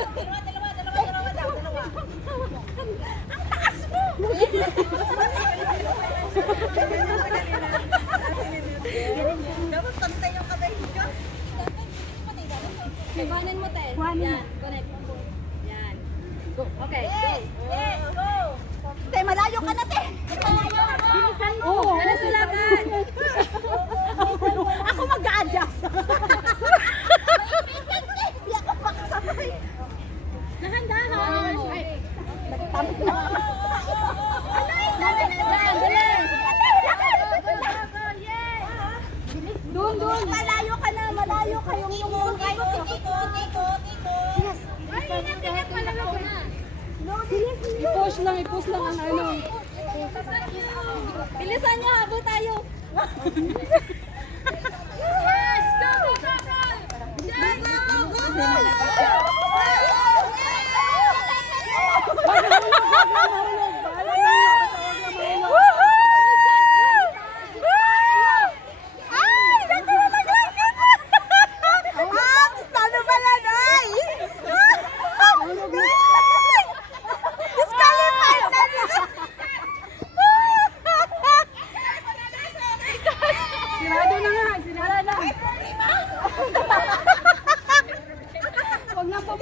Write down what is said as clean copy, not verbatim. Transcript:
Dalawa. Ang taas mo! Dapat pantay yung kamay ko. Kuhanin mo, te. Yan, connect. Yan. Go. Okay, go. Yes, go! Te, malayo ka na, te! Malayo! Bilisan mo! Ano sulakan? Ako mag-a-adjust! Hindi ako makasabay! Dahan-dahan. Ay, Nagtamit na! doon. Malayo ka na! Malayo ka yung Ikot! Yes! I-push lang ang ano. Bilisan nyo, habol tayo!